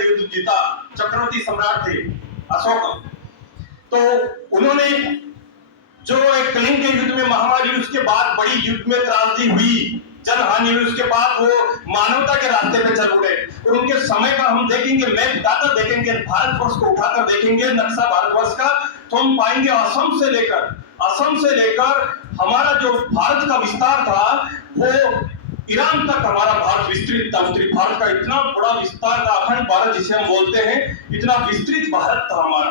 का युद्ध जीता, चक्रवर्ती सम्राट थे अशोक। तो उन्होंने जो एक कलिंग के युद्ध में महामारी, उसके बाद बड़ी युद्ध में त्रासदी हुई, जनहानि हुई, उसके बाद वो मानवता के रास्ते पे चल उड़े। और उनके समय का हम देखेंगे, मैप उठाकर देखेंगे, भारतवर्ष को उठाकर देखेंगे, नक्शा भारतवर्ष का, तो हम पाएंगे असम से लेकर हमारा जो भारत का विस्तार था वो ईरान तक हमारा भारत विस्तृत था। उत्तरी भारत का इतना बड़ा विस्तार था, अखंड भारत जिसे हम बोलते हैं, इतना विस्तृत भारत था हमारा,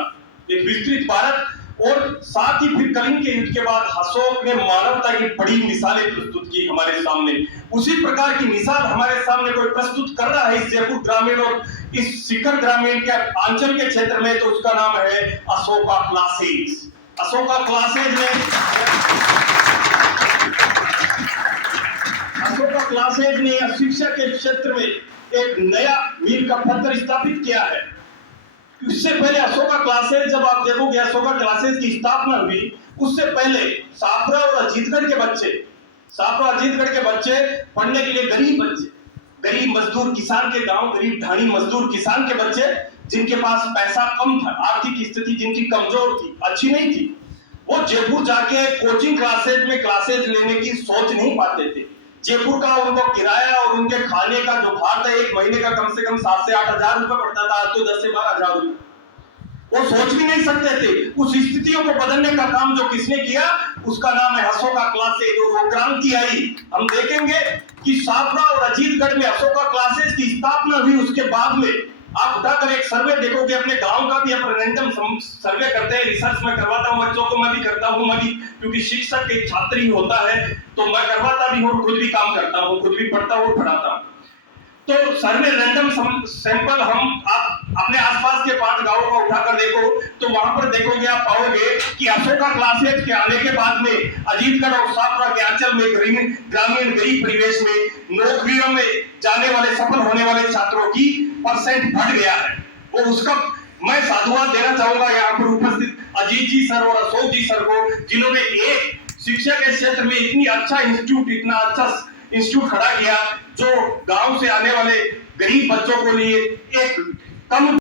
एक विस्तृत भारत। और साथ ही फिर कलिंग के युद्ध के बाद अशोक ने मानवता की बड़ी मिसालें प्रस्तुत की हमारे सामने। उसी प्रकार की मिसाल हमारे सामने कोई प्रस्तुत कर रहा है इस जयपुर ग्रामीण और इस शिखर ग्रामीण के आंचल के क्षेत्र में, तो उसका नाम है अशोका क्लासेज। अशोका क्लासेज ने शिक्षा के क्षेत्र में एक नया मील का पत्थर स्थापित किया है। इससे पहले अशोका क्लासेज, जब आप देखोगे अशोका क्लासेज की स्थापना हुई, उससे पहले सापरा और अजीतगढ़ के बच्चे पढ़ने के लिए गरीब मजदूर किसान के गांव, गरीब ढाणी मजदूर किसान के बच्चे, जिनके पास पैसा कम था, आर्थिक स्थिति जिनकी कमजोर थी, अच्छी नहीं थी, वो जयपुर जाके कोचिंग क्लासेज लेने की सोच नहीं पाते थे। जयपुर का उनको किराया और उनके खाने का जो भार था, एक महीने का कम से कम 7 से 8 हजार रुपए पड़ता था, आज तो 10 से 12 हजार रुपए। वो सोच भी नहीं सकते थे। उस स्थितियों को बदलने का काम जो किसने किया, उसका नाम है अशोका क्लासेज। और वो क्रांति आई। हम देखेंगे कि सापरा और अजीतगढ़ में अशोका क्लासेज की स्थापना हुई। उसके बाद में आप उठाकर एक सर्वे देखोगे, अपने गांव का भी अपन रैंडम सर्वे करते हैं, रिसर्च में करवाता हूं बच्चों को, मैं भी करता हूं, मैं भी, क्योंकि शिक्षक एक छात्र ही होता है, तो मैं करवाता भी हूं, खुद भी काम करता हूं, खुद भी पढ़ता हूं, पढ़ाता हूं। तो सर्वे रैंडम सैंपल हम आप अपने आसपास के 5 गांवों को उठाकर देखो, तो वहां पर देखोगे, आप पाओगे कि अशोका क्लासेज के आने के बाद में अजीतगढ़ और सापरा के अंचल में ग्रामीण गरीब परिवेश में नौकरियों में जाने वाले, सफल होने वाले छात्रों की परसेंट बढ़ गया है। और उसका मैं साधुवाद देना चाहूंगा यहाँ पर उपस्थित अजीत जी सर और अशोक जी सर को, जिन्होंने एक शिक्षा के क्षेत्र में इतना अच्छा इंस्टीट्यूट खड़ा किया, जो गांव से आने वाले गरीब बच्चों के लिए एक कम